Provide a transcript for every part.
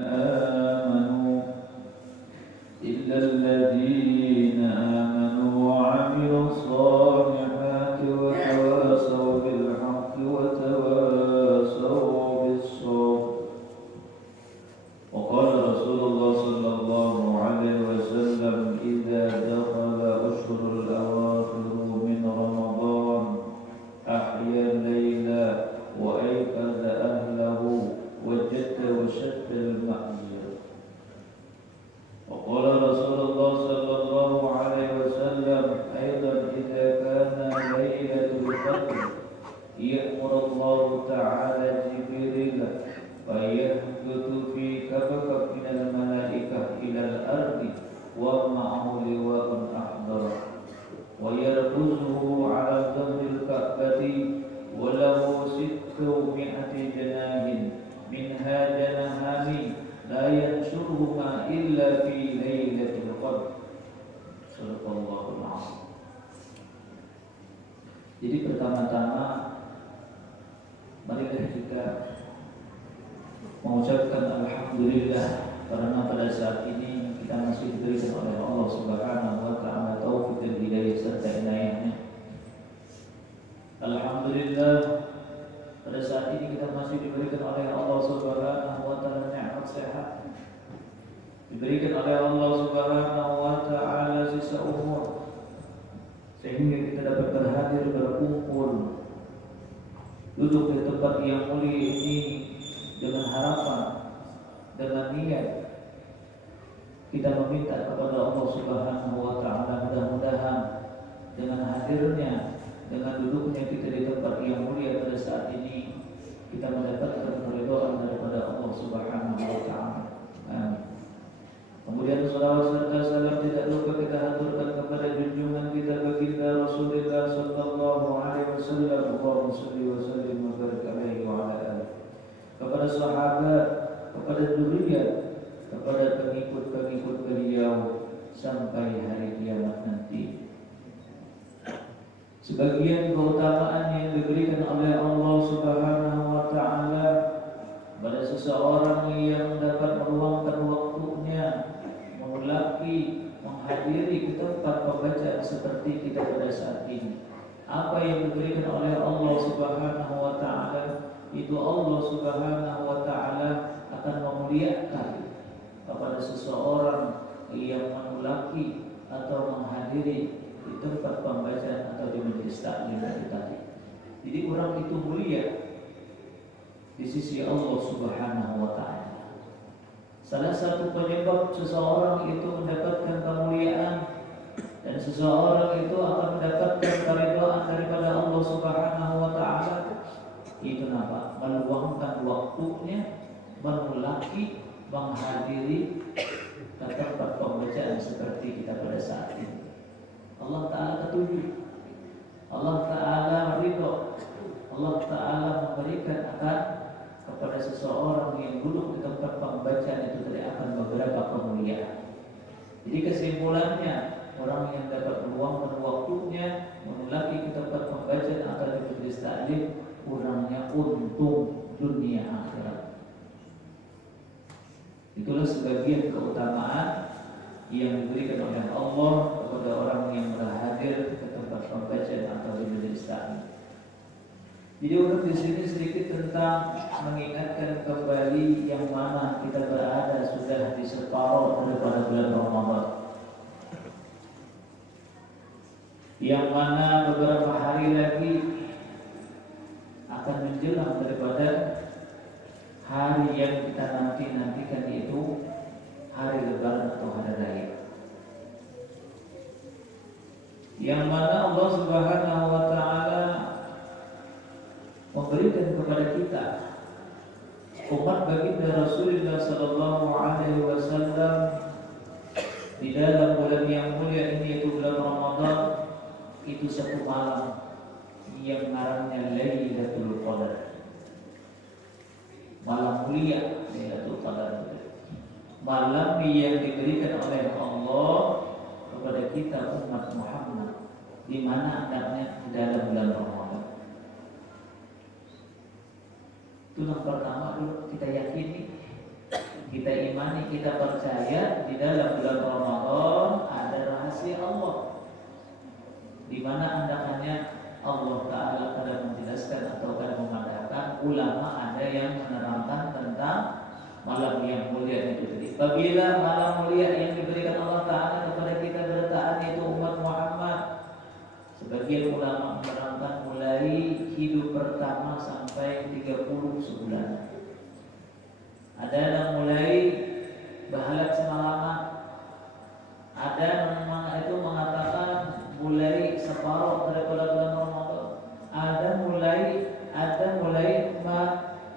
آمنوا إلا الذين آمنوا وعملوا الصالحات وتواصوا بالحق وتواصوا بالصبر. وقال رسول الله صلى الله عليه وسلم: إذا دخل أشهر الأواخر من رمضان أحيا الليل وأيقظ أهله وجد وشد المأجر. وقال رسول الله صلى الله عليه وسلم أيضا: إذا كان ليلة القدر يأمر الله تعالى جبريل فيهبط في كبكب من الملائكة إلى الأرض ومعه لواء أحمر ويركزه على ظهر الكعبة وله 600 جناح منها جناحان لا ينشرهما إلا في ليلة القدر. Sadaqallahul Azim. Jadi pertama-tama marilah kita mengucapkan alhamdulillah karena pada saat ini kita masih diberikan oleh Allah Subhanahu wa taala taufik dan hidayah serta inayahnya. Alhamdulillah pada saat ini kita masih diberikan oleh Allah Subhanahu wa taala nikmat sehat. Diberikan oleh Allah Subhanahu wa taala sisa umur sehingga kita dapat berhadir berkumpul duduk di tempat yang mulia ini dengan harapan, dengan niat kita meminta kepada Allah Subhanahu wa taala mudah-mudahan dengan hadirnya, dengan duduknya kita di tempat yang mulia pada saat ini kita mendapatkan keridhaan daripada Allah Subhanahu wa taala. Amin. Kemudian salawat serta salam tidak lupa kita haturkan kepada junjungan kita baginda Rasulullah sallallahu alaihi wasallam. Allahumma shalli wa sallim wa barik alaihi wa ala alihi. Kepada sahabat, kepada zuriat, kepada pengikut-pengikut beliau sampai hari kiamat nanti. Sebagian keutamaan yang diberikan oleh Allah Subhanahu wa taala pada seseorang yang dapat meluangkan waktunya menghadiri ke tempat pembacaan seperti kita pada saat ini. Apa yang diberikan oleh Allah Subhanahu wa taala itu Allah Subhanahu wa taala akan memuliakan kepada seseorang yang menulaki atau menghadiri di tempat pembacaan atau di majelis taklim tadi. Jadi orang itu mulia di sisi Allah Subhanahu wa taala. Salah satu penyebab seseorang itu mendapatkan kemuliaan dan seseorang itu akan mendapatkan keridhaan daripada Allah Subhanahu wa taala itu apa? Meluangkan waktunya menulaki, menghadiri tempat pembacaan seperti kita pada saat ini. Allah taala ketujuh, Allah taala ridho, Allah taala memberikan akan kepada seseorang yang duduk di tempat pembacaan itu tidak akan beberapa kemuliaan. Jadi kesimpulannya orang yang dapat meluangkan waktunya menulaki ke tempat pembacaan atau di majelis taklim orangnya untung dunia akhirat. Itulah sebagian keutamaan yang diberikan oleh Allah kepada orang yang berhadir ke tempat pembacaan atau di majelis taklim. Jadi untuk di sini sedikit tentang mengingatkan kembali yang mana kita berada sudah di separuh daripada bulan Ramadan, yang mana beberapa hari lagi akan menjelang daripada hari yang kita nantikan, yaitu hari Lebaran atau hari raya, yang mana Allah Subhanahu wa taala memberikan kepada kita umat baginda Rasulullah sallallahu alaihi wasallam di dalam bulan yang mulia ini, yaitu bulan Ramadan, itu satu malam yang namanya Lailatul Qadar. Malam mulia Lailatul Qadar, malam yang diberikan oleh Allah kepada kita umat Muhammad, di mana adanya di dalam bulan Ramadan. Itu yang pertama dulu kita yakini Kita imani, kita percaya di dalam bulan Ramadan ada rahasia Allah, di mana hendaknya Allah Ta'ala pada menjelaskan atau pada memandangkan ulama ada yang menerangkan tentang malam yang mulia itu tadi. Apabila malam mulia yang diberikan Allah Ta'ala kepada kita bertaat yaitu umat Muhammad, sebagian ulama menerangkan mulai hidup pertama sampai 30 sebulan. Ada yang mulai bahalat semalaman, ada yang itu mengatakan mulai separuh daripada bulan Ramadan, ada mulai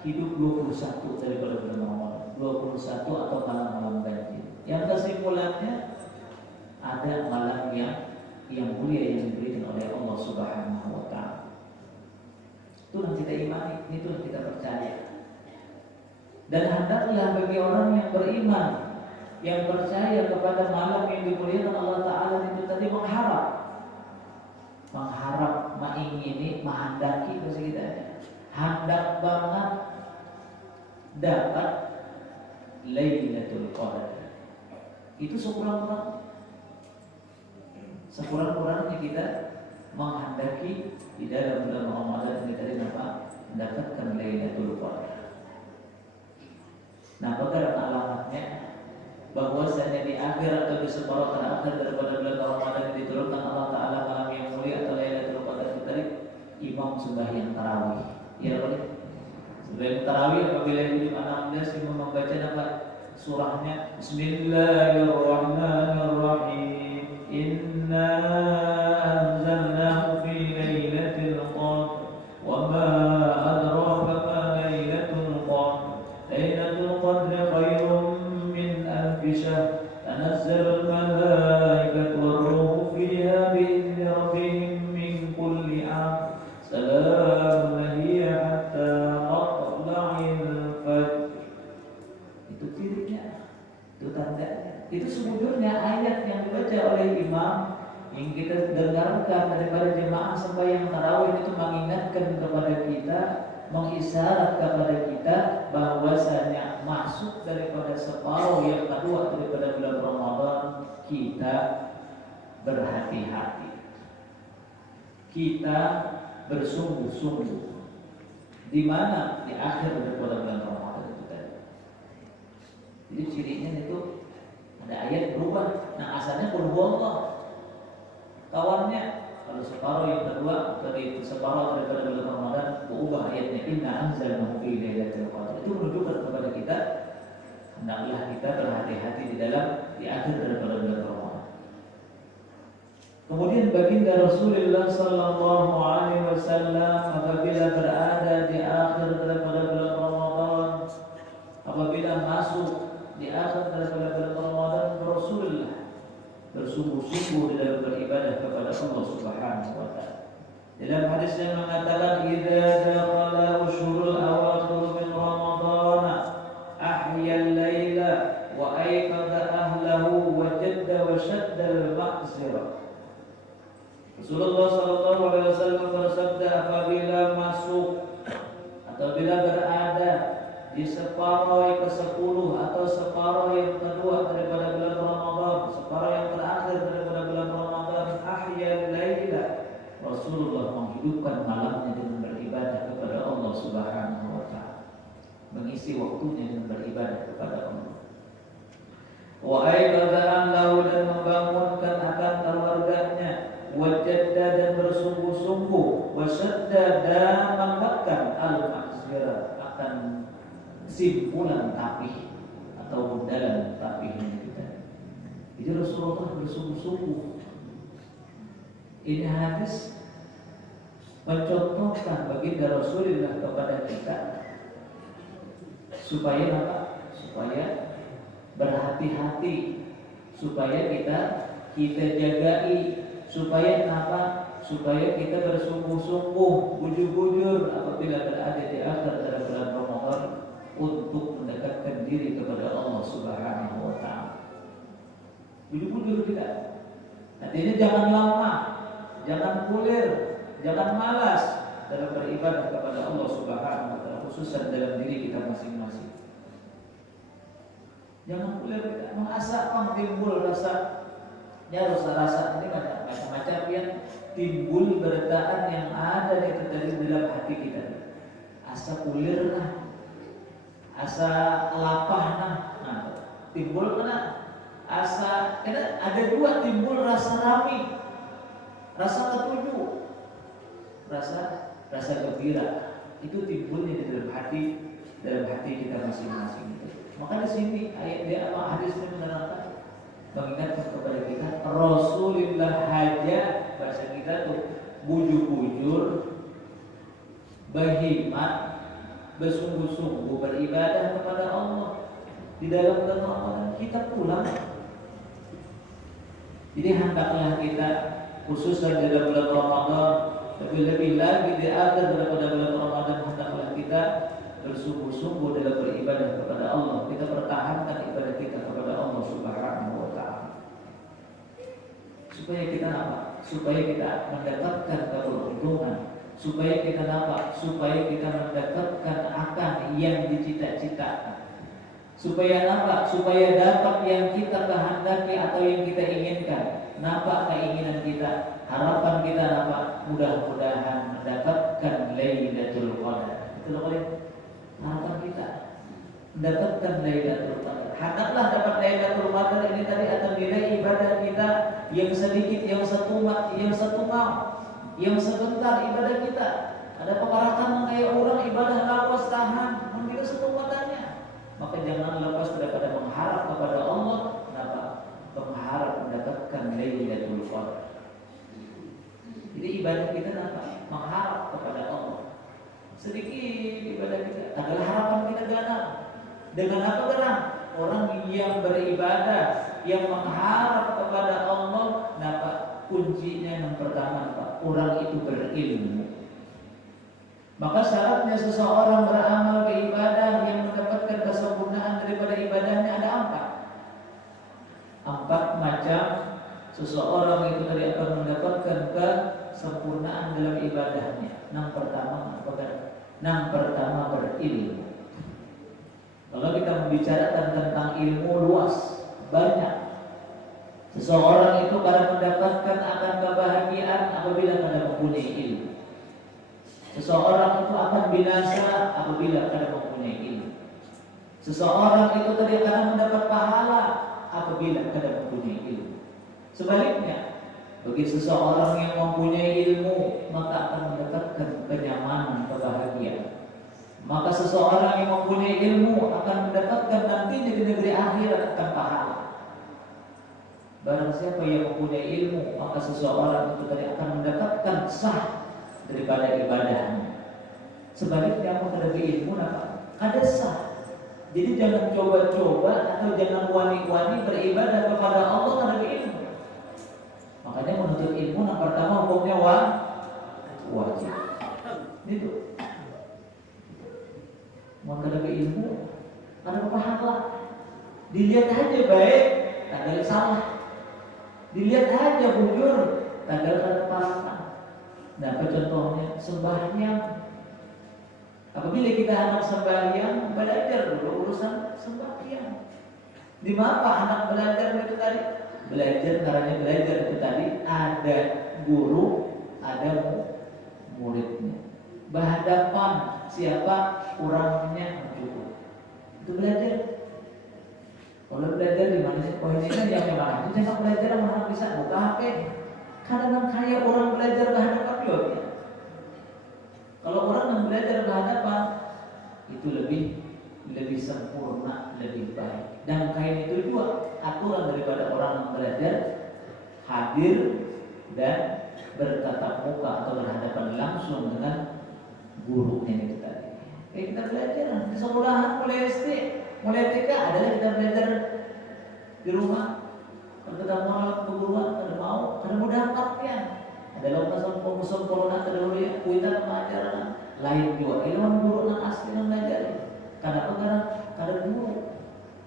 hidup 21 daripada bulan Ramadan, 21 atau malam-malam ganjil. Yang kesimpulannya ada malam yang mulia yang diberikan oleh Allah Subhanahu wa Ta'ala. Itu yang kita imani, itu yang kita percaya. Dan hendaklah bagi orang yang beriman, yang percaya kepada malam yang dimuliakan Allah Ta'ala itu tadi mengharap, mengingini, menghendaki bahasa kita, hendak banget dapat Lailatul Qadar. Itu sekurang-kurangnya kita menghendaki di dalam bulan Ramadan ini tadi mendapatkan Lailatul Qadar. Nah, bagaimana alamatnya? Bahwasanya di akhir atau di separuh terakhir daripada bulan Ramadan yang diturunkan Allah Ta'ala malam yang mulia atau Lailatul Qadar itu tadi, imam sembahyang tarawih. Ya boleh. Sembahyang tarawih apabila jam 16 imam membaca nama surahnya Bismillahirrahmanirrahim. Inna anzalnahu fi lailatul qadr wa ma adraka ma lailatul qadr. Lailatul qadri khairum min alfi syahr. Tanazzalul malaikatu war-ruhu fiha bi'izni rabbihim min kulli amr. Salamun hiya hatta matla'il fajr. Itu cirinya, itu tandanya. Itu sebetulnya ayat yang dibaca oleh imam yang kita dengarkan daripada jemaah sembahyang tarawih itu mengingatkan kepada kita, mengisyarat kepada kita bahwasanya masuk daripada separuh yang kedua daripada bulan Ramadan, kita berhati-hati, kita bersungguh-sungguh. Di mana? Di akhir daripada bulan Ramadan itu tadi. Jadi cirinya itu ada ayat berubah. Nah, asalnya berubah kawannya. Kalau separuh yang kedua, dari separuh daripada bulan Ramadan berubah ayatnya. Inna anzalnahu fi lailatul qadr. Itu menunjukkan kepada kita hendaklah kita berhati-hati di akhir daripada bulan Ramadan. Kemudian baginda Rasulullah sallallahu alaihi wasallam apabila berada di akhir daripada bulan Ramadan, apabila masuk di akhir daripada bulan Ramadan, Rasulullah bersungguh-sungguh di dalam beribadah kepada Allah Subhanahu wa Ta'ala. Dalam hadis yang mengatakan idza dakhala ushurul awakhir min Ramadan ahya al-laila wa ayqadha ahlahu wa jadda wa shadda al-ma'zira. Rasulullah sallallahu alaihi wasallam bersabda, apabila masuk atau bila berada di separuh yang ke-10 atau separuh yang kedua daripada bulan Ramadan, separuh yang terakhir daripada bulan Ramadan, ahya al-laila, Rasulullah menghidupkan malamnya dengan beribadah kepada Allah Subhanahu wa Ta'ala, mengisi waktunya dengan beribadah kepada Allah. Wa aibada'an lahu, dan membangunkan akan keluarganya, wajadda, dan bersungguh-sungguh, wasyadda, dan membakar al-maghfirah, akan simpulan tapih atau bundalan tapih kita. Jadi Rasulullah bersungguh-sungguh. Ini hadis mencontohkan baginda Rasulullah kepada kita supaya apa? Supaya berhati-hati, supaya kita jagai, supaya apa? Supaya kita bersungguh-sungguh, bujur-bujur apabila berada di akhir dari bulan Ramadan untuk mendekatkan diri kepada Allah Subhanahu wa Ta'ala. Bujur-bujur kita. Artinya jangan lama, jangan kulir, jangan malas dalam beribadah kepada Allah Subhanahu wa Ta'ala, khususnya dalam diri kita masing-masing. Jangan kuliah kita mengasa timbul rasa, ya rasa ini macam-macam yang timbul berdaan yang ada itu dari dalam hati kita. Asa kulir nah, asa lapah nah, timbul kena asa, karena ada dua timbul rasa rami, rasa ketujuh, rasa gembira itu timbulnya di dalam hati kita masing-masing. Maka di sini ayat dia apa hadis ini menerangkan mengingatkan kepada kita Rasulullah haja bahasa kita tuh bujur-bujur berhikmat bersungguh-sungguh beribadah kepada Allah di dalam bulan Ramadan kita pulang. Jadi hendaklah kita khususnya di dalam bulan Ramadan lebih-lebih lagi di akhir daripada bulan Ramadan hendaklah kita bersungguh-sungguh dalam beribadah kepada Allah. Kita pertahankan ibadah kita kepada Allah Subhanahu wa Ta'ala. Supaya kita apa? Supaya kita mendapatkan keberuntungan. Supaya kita apa? Supaya kita mendapatkan akan yang dicita-citakan. Supaya apa? Supaya dapat yang kita kehendaki atau yang kita inginkan. Nampak keinginan kita, harapan kita apa? Mudah-mudahan mendapatkan Lailatul Qadar. Itu loh harapan kita mendapatkan Lailatul Qadar. Hendaklah dapat Lailatul Qadar ini tadi akan nilai ibadah kita yang sedikit, yang setumat, yang setunggal, yang sebentar ibadah kita. Ada pemarakan kayak orang ibadah lawas tahan, mungkin setumatannya. Maka jangan lepas daripada mengharap kepada Allah, kenapa? Mengharap mendapatkan Lailatul Qadar. Jadi ibadah kita apa? Mengharap kepada Allah. Sedikit ibadah kita adalah harapan kita dalam. Dengan apa dalam? Orang yang beribadah, yang mengharap kepada Allah, kenapa? Kuncinya yang pertama apa? Orang itu berilmu. Maka syaratnya seseorang beramal beribadah yang mendapatkan kesempurnaan daripada ibadahnya ada empat macam seseorang itu tadi akan mendapatkan kesempurnaan dalam ibadahnya. Yang pertama berilmu. Kalau kita membicarakan tentang ilmu luas, banyak. Seseorang itu akan mendapatkan akan kebahagiaan apabila kada mempunyai ilmu. Seseorang itu akan binasa apabila kada mempunyai ilmu. Seseorang itu tadi akan mendapat pahala apabila kada mempunyai ilmu. Sebaliknya, bagi seseorang yang mempunyai ilmu maka akan mendapatkan kenyamanan, kebahagiaan. Maka seseorang yang mempunyai ilmu akan mendapatkan nantinya di negeri akhirat akan pahala. Barang siapa yang mempunyai ilmu maka seseorang itu tadi akan mendapatkan sah daripada ibadahnya. Sebaliknya apa kada ilmu apa? Kada sah. Jadi jangan coba-coba atau jangan wani-wani beribadah kepada Allah kada ilmu. Makanya menuntut ilmu yang pertama hukumnya wajib. Itu. Maka ada ilmu, ada pahala. Dilihat aja baik, tak ada salah. Dilihat aja bujur, tak ada pahala. Nah, contohnya sembahyang. Apabila kita anak sembahyang, belajar dulu urusan sembahyang. Di mana anak belajar itu tadi? Caranya belajar itu tadi ada guru, ada muridnya. Berhadapan siapa orangnya cukup. Itu belajar. Kalau belajar di mana sih? Poinnya kan yang mana? Itu jangan belajar mana bisa buka HP. Kadang kayak orang belajar berhadapan juga. Kalau orang yang belajar berhadapan itu lebih sempurna, lebih baik. Dan kayak itu juga aturan daripada orang yang belajar hadir dan bertatap muka atau berhadapan langsung dengan gurunya itu tadi. Kita belajar di sekolahan mulai SD, mulai TK adalah kita belajar di rumah. Kalau kita mau keguruan, kada mau dapat kan. Adalah pasal corona terdahulu ya, kita mengajar lain juga. Ilmu guru yang asli yang mengajari. Kada guru.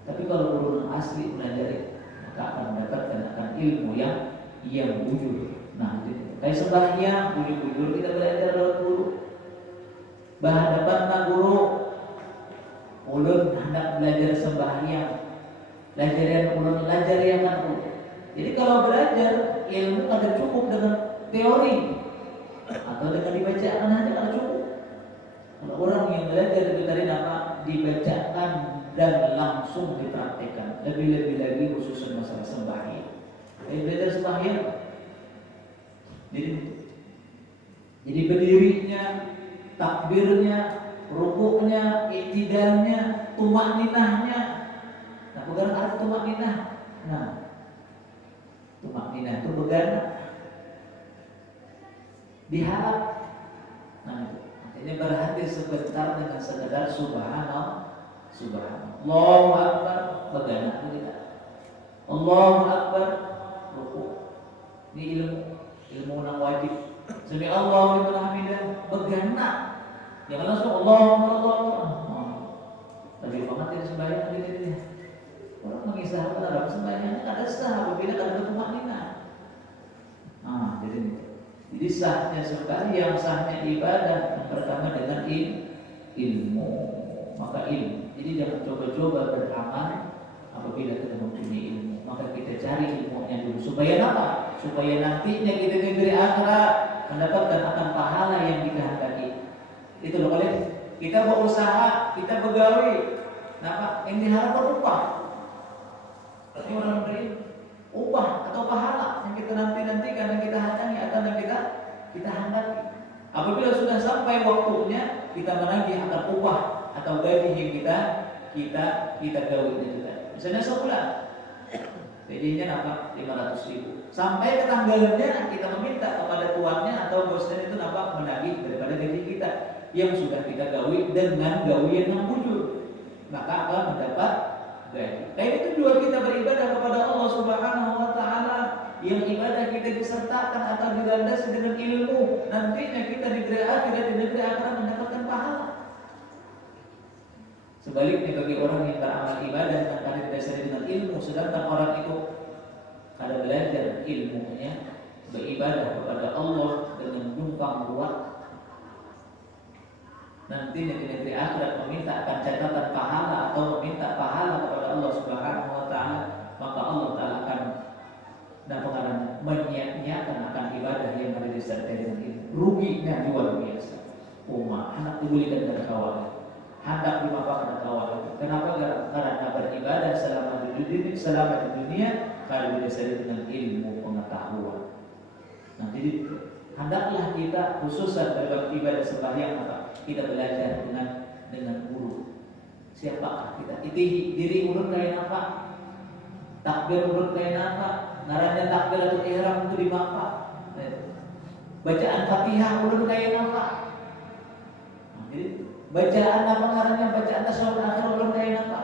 Tapi kalau guru yang asli mengajari, maka akan mendapatkan ilmu yang bujur. Nah, kayak sembahyang, bujur-bujur kita belajar lewat guru. Berhadapan dengan guru, ulun hendak belajar sembahyang. Lajarian ulun lajarian ulun. Jadi kalau belajar ilmu ada cukup dengan teori atau dengan dibacakan aja ada cukup. Kalau orang yang belajar itu tadi apa dibacakan dan langsung dipraktikkan. Lebih-lebih lagi khusus masalah sembahyang. Belajar sembahyang. Jadi berdirinya, takbirnya, rukuknya, i'tidalnya, tumakninahnya. Nah, bukan arti tumakninah. Nah, tumakninah itu begana. Diharap. Nah, itu. Artinya berhenti sebentar dengan sekedar subhanallah. Allahu Akbar, begana itu kita. Allahu Akbar, rukuk. Ini ilmu yang wajib. Sami Allahu liman hamidah, begana. Jangan langsung Allahu Akbar. Lebih banget ini sembahyang ini. Orang mengisahkan dalam sembahyangnya ada sah apabila ada tumakninah. Jadi sahnya sembahyang, sahnya ibadah yang pertama dengan ilmu. Maka ilmu. Jadi jangan coba-coba beramal apabila kita mempunyai ilmu. Maka kita cari ilmunya dulu. Supaya apa? Supaya nantinya kita di negeri akhirat mendapatkan akan pahala yang dikehendaki. Itu loh kalian. Kita berusaha, kita begawi. Nah, yang diharapkan upah. Ini orang beri upah atau pahala yang kita nantikan yang kita hadangi atau yang kita hadapi. Apabila sudah sampai waktunya kita menagih akan upah atau gaji yang kita gawi itu tadi. Misalnya sebulan, gajinya apa? 500.000. Sampai ke tanggalnya kita meminta kepada tuannya atau bosnya itu apa? Menagih daripada gaji kita yang sudah kita gawi dengan gawian yang bujur. Maka akan mendapat gaji. Nah itu juga kita beribadah kepada Allah Subhanahu wa taala. Yang ibadah kita disertakan atau dilandasi dengan ilmu, nantinya kita di negeri akhirat mendapatkan pahala. Sebaliknya bagi orang yang beramal ibadah tanpa didasari dengan ilmu, sedangkan orang itu ada belajar ilmunya, beribadah kepada Allah dengan jumpang kuat, nantinya di negeri akhirat meminta akan catatan pahala atau meminta pahala kepada Allah Subhanahu wa taala, maka Allah taala akan menyiapkan akan ibadah yang ada disertai dengan ilmu. Ruginya luar biasa. Anak dibelikan dari kawal, hendak dimaafkan kawal. Kenapa? Karena beribadah selama di dunia kalau didasari dengan ilmu pengetahuan. Nah, jadi hendaklah kita khususan dalam ibadah sembahyang apa? Kita belajar dengan guru. Siapakah kita? Diri ulun kayak apa? Takbir ulun kayak apa? Ngarannya takbiratul ihram itu di mana? Bacaan Fatihah ulun kayak apa? Jadi bacaan apa ngarannya? Bacaan tasyahud akhir ulun kayak apa?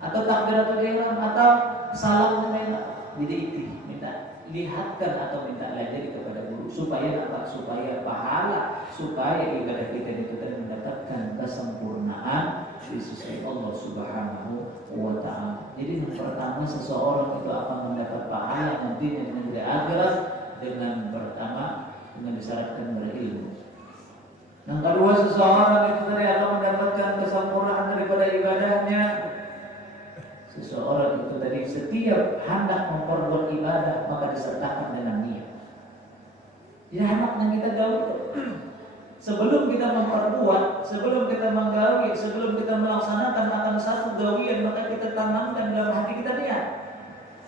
Atau takbiratul ihram atau salam kayak apa? Jadi itu minta lihatkan atau minta lajari kepada guru supaya apa? Supaya pahala, supaya ibadah kita itu mendapatkan kesempurnaan di sisi Allah Subhanahu wa ta'ala. Jadi yang pertama seseorang itu akan mendapat pahala nanti di negeri akhirat dengan pertama dengan disyaratkan berilmu. Yang kedua seseorang itu tadi akan mendapatkan kesempurnaan daripada ibadahnya. Seseorang itu tadi setiap hendak memperbuat ibadah maka disertakan dengan niat. Jadi hendaknya kita gaul sebelum kita memperbuat, sebelum kita menggawi, sebelum kita melaksanakan akan satu gawian maka kita tanamkan dalam hati kita niat.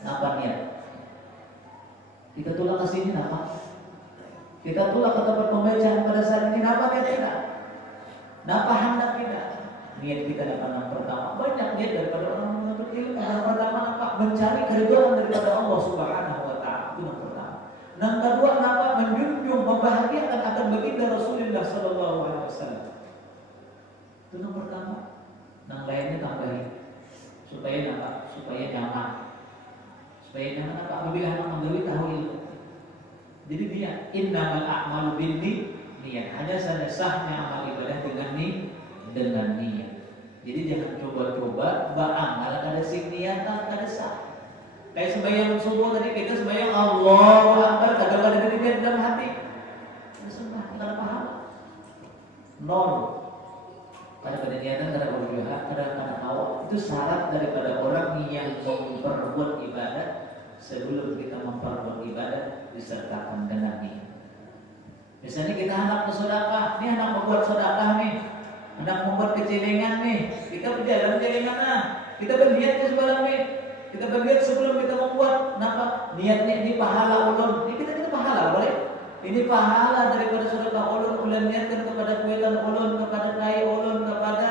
Apa niat? Kita tulang ke sini apa? Kita tulang ke tempat pembacaan pada saat ini apa niat kita? Napa hendak kita? Niat kita dalam yang pertama banyak niat daripada orang menuntut ilmu. Yang pertama apa? Mencari keridhaan daripada Allah Subhanahu wa taala. Itu yang pertama. Yang kedua apa? Menjunjung, membahagiakan akan baginda Rasulullah sallallahu alaihi wasallam. Itu yang pertama. Yang lainnya tambahin supaya apa? Supaya nyaman. Supaya nyaman apa? Apabila anak menggawi tahu ilmu. Jadi dia innamal a'malu binniyat. Hanya saja sahnya amal ibadah dengan niat. Jadi jangan coba-coba beramal kada sing niat kada sah. Kayak sembahyang subuh tadi kita sembahyang Allahu Akbar kada ada niat dalam hati. Sumpah kada paham. Nol. Kada niatan kada berjuang, kada awak. Itu syarat daripada orang yang memperbuat ibadah, sebelum kita memperbuat ibadah disertakan dengan niat. Misalnya kita anak bersedekah, nih anak membuat sedekah nih, anak membuat kecelengan nih, kita berjalan kecelengan kita berniat sebelum nih, kita berniat sebelum kita membuat, kenapa? Niatnya ini pahala ulun, ini kita pahala boleh? Ini pahala daripada sedekah ulun niatkan kepada kuitan ulun, kepada kai ulun, kepada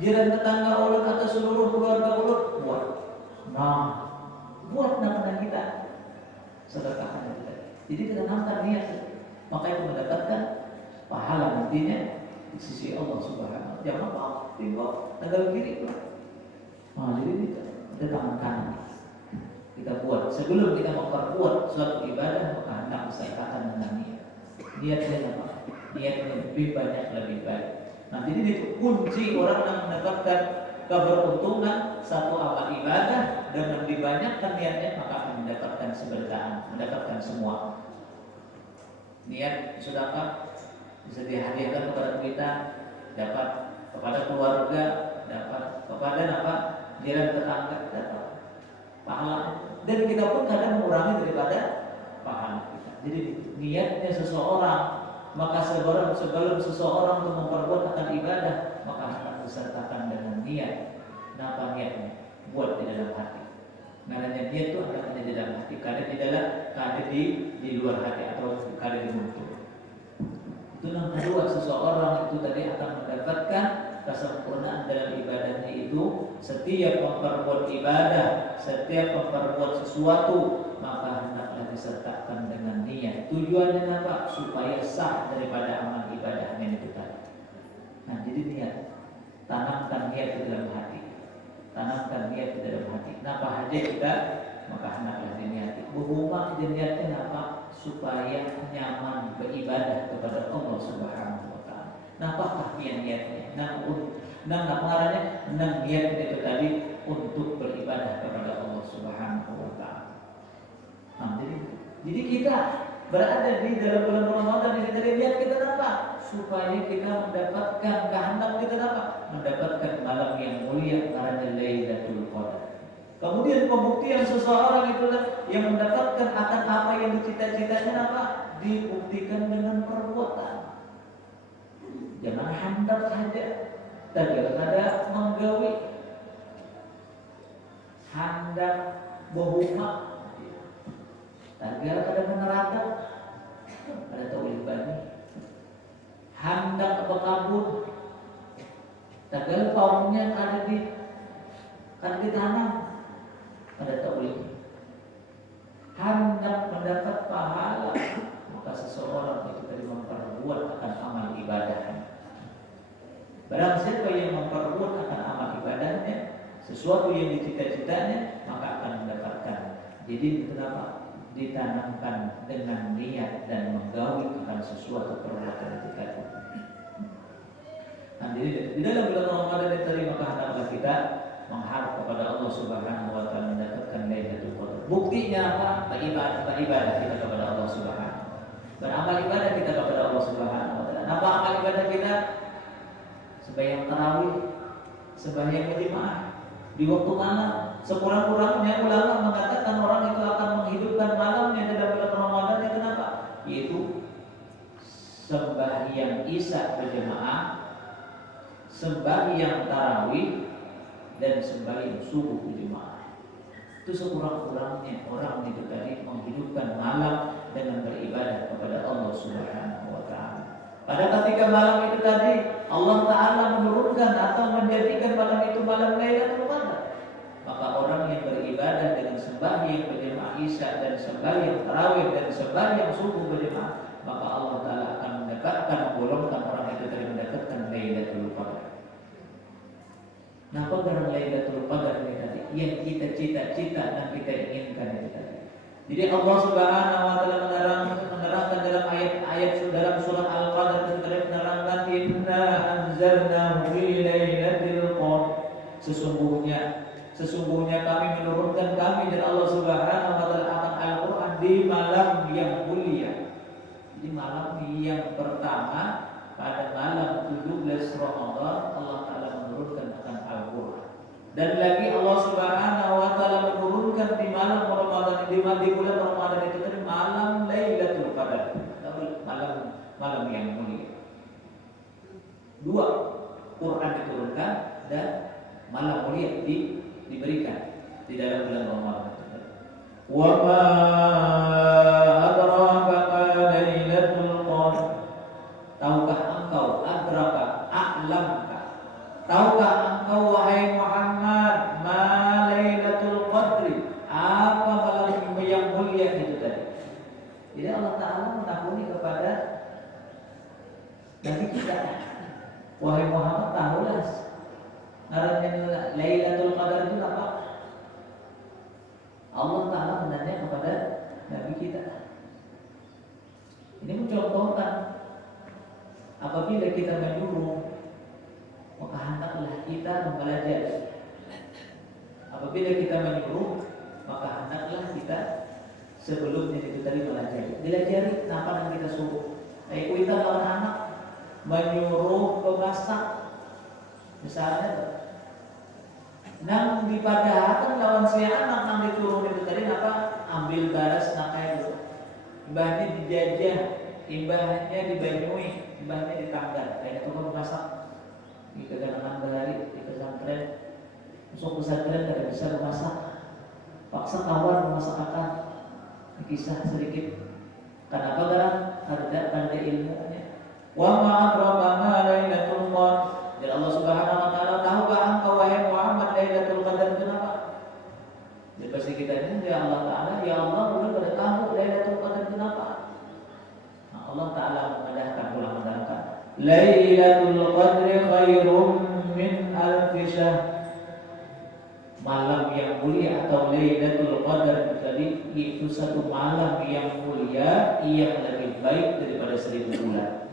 jiran tetangga ulun atau seluruh keluarga ulun, buat. Nah, buat nama kita sedekahkan kita. Jadi kita nampak niat, maka itu mendapatkan pahala nantinya di sisi Allah Subhanahu wa taala. Jangan apa, tinggal tanggal kiri. Nah, jadi kita tangan kanan kita buat. Sebelum kita memperbuat suatu ibadah, maka hendak disertakan dengan niat. Niatnya apa? Niatnya lebih banyak lebih baik. Nah, jadi itu kunci orang yang mendapatkan keberuntungan satu amal ibadah dengan dibanyakkan niatnya, maka akan mendapatkan seberkaan, mendapatkan semua. Niat sedekah bisa dihadiahkan kepada kita, dapat kepada keluarga, dapat kepada apa? Jiran tetangga, dapat pahala. Dan kita pun kadang mengurangi daripada pahala kita. Jadi niatnya seseorang, maka sebelum seseorang untuk memperbuat akan ibadah, maka akan disertakan dengan niat. Kenapa niatnya? Buat di dalam hati. Namanya niat itu ada di dalam hati, kadang di dalam, kadang di luar hati atau kadang di mulut. Itu yang kedua, seseorang itu tadi akan mendapatkan kesempurnaan dalam ibadahnya itu. Setiap memperbuat ibadah, setiap memperbuat sesuatu, maka hendaklah disertakan dengan niat. Tujuannya apa? Supaya sah daripada amal ibadahnya itu tadi. Nah, jadi niat, tanamkan niat di dalam hati, tanamkan niat di dalam hati. Kenapa haji kita? Maka hendaklah diniati. Berhubung diniatnya apa? Supaya nyaman beribadah kepada Allah Subhanahu wa taala. Napakah niatnya? Nah, pengarahnya niat itu tadi untuk beribadah kepada Allah Subhanahu wa taala. Nah, jadi kita berada di dalam bulan Ramadan ini dari niat kita apa? Supaya kita mendapatkan kehendak kita apa? Mendapatkan malam yang mulia karena Lailatul Qadar. Kemudian pembuktian seseorang itu yang mendapatkan akan apa yang dicita-citanya apa? Dibuktikan dengan perbuatan. Jangan hendak saja, kadang-kadang menggawi, hendak berhuma, kadang-kadang neraka, ada tauhid bani, hendak berkabut, kadang kaumnya ada di tanah, ada tauhid. Hendak mendapat pahala, maka seseorang itu tadi memperbuat akan amal ibadahnya. Barang siapa yang memperbuat akan amal ibadahnya, sesuatu yang dicita-citanya, maka akan mendapatkan. Jadi kenapa? Ditanamkan dengan niat dan menggawi akan sesuatu perbuatan itu tadi. Nah, jadi di dalam bulan Ramadan tadi maka hendaklah kita mengharap kepada Allah Subhanahu wa taala mendapatkan Lailatul Qadar. Buktinya apa? Beribadah kita kepada Allah Subhanahu. Beramal ibadah kita kepada Allah Subhanahu wa taala. Apa amal ibadah kita? Sembahyang tarawih, sembahyang berjamaah di waktu malam. Sekurang-kurangnya ulama mengatakan orang itu akan menghidupkan malamnya dalam bulan Ramadan. Itu kenapa? Yaitu sembahyang Isya berjamaah, sembahyang tarawih, dan sembahyang subuh berjamaah. Itu sekurang-kurangnya orang itu tadi menghidupkan malam dengan beribadah kepada Allah Subhanahu wa taala. Pada ketika malam itu tadi Allah Ta'ala menurunkan atau menjadikan malam itu malam Lailatul Qadar, maka orang yang beribadah dengan sembahyang berjamaah Isya dan sembahyang tarawih dan sembahyang subuh berjamaah, maka Allah Ta'ala akan mendapatkan golongan orang itu tadi mendapatkan Lailatul Qadar. Nah, apa Lailatul Qadar ini tadi? Yang kita cita-cita dan kita inginkan itu tadi. Jadi Allah Subhanahu wa taala menerangkan dalam ayat-ayat dalam surah Al-Qadar dan menerangkan inna anzalnahu fi lailatul qadar. Sesungguhnya kami menurunkan kami dan Allah Subhanahu wa taala akan Al-Qur'an di malam yang mulia. Jadi malam yang pertama pada malam 17 Ramadan Allah Taala menurunkan akan Al-Qur'an. Dan lagi Allah Subhanahu wa taala mulia diberikan di dalam bulan Ramadan. Wa ma adraka ma lailatul qadar. Tahukah engkau, adraka, a'lamka, tahukah engkau wahai Muhammad, ma lailatul qadri, apa malam yang mulia itu tadi? Jadi Allah Ta'ala menakuni kepada Nabi kita, wahai Muhammad, tahulah ngarannya Lailatul Qadar itu apa? Allah Ta'ala menanya kepada Nabi kita. Ini mencontohkan apabila kita menyuruh, maka hendaklah kita mempelajari. Apabila kita menyuruh, maka hendaklah kita sebelumnya itu tadi mempelajari. Dilajari apa yang kita suruh. Kita lawan anak menyuruh memasak, misalnya, nang dipadahkan lawan si anak nang disuruh itu tadi apa? Ambil baras nakai itu. Imbahnya dijajah, imbahnya dibanyui, imbahnya ditanggal. Kayak itu kan masak di keganangan bahari di pesantren. Masuk pesantren tidak bisa memasak. Paksa kawan memasakkan. Kisah sedikit. Kenapa karena ada ilmunya. Wa ma adraka ma lailatul qadar. Jadi Allah Subhanahu wa taala tahukah engkau wahai Muhammad lailatul qadar itu apa? Jadi pasti kita ini ya Allah Taala, ya Allah udah pada tahu lailatul qadar itu apa? Nah, Allah Taala mengadahkan ulang menerangkan lailatul qadri khairum min alf syahr. Malam yang mulia atau lailatul qadar tadi itu satu malam yang mulia yang lebih baik daripada 1000 bulan.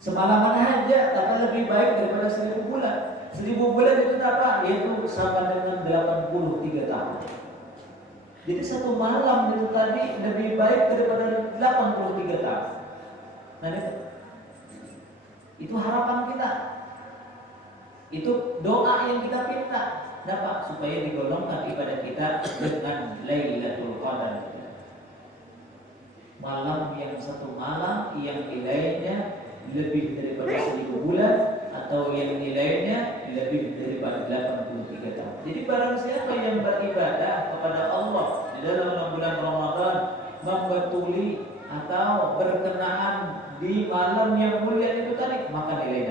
Semalaman aja tapi lebih baik daripada 1000 bulan. 1000 bulan itu apa? Yaitu sama dengan 83 tahun. Jadi satu malam itu tadi lebih baik daripada 83 tahun. Nah itu harapan kita. Itu doa yang kita minta dapat supaya digolongkan ibadah kita dengan Lailatul Qadar. Malam yang satu malam yang nilainya lebih daripada 1000 bulan atau yang nilainya lebih daripada 83 tahun. Jadi barang siapa yang beribadah kepada Allah di dalam bulan Ramadan membatuli atau berkenaan di malam yang mulia itu tadi, maka nilainya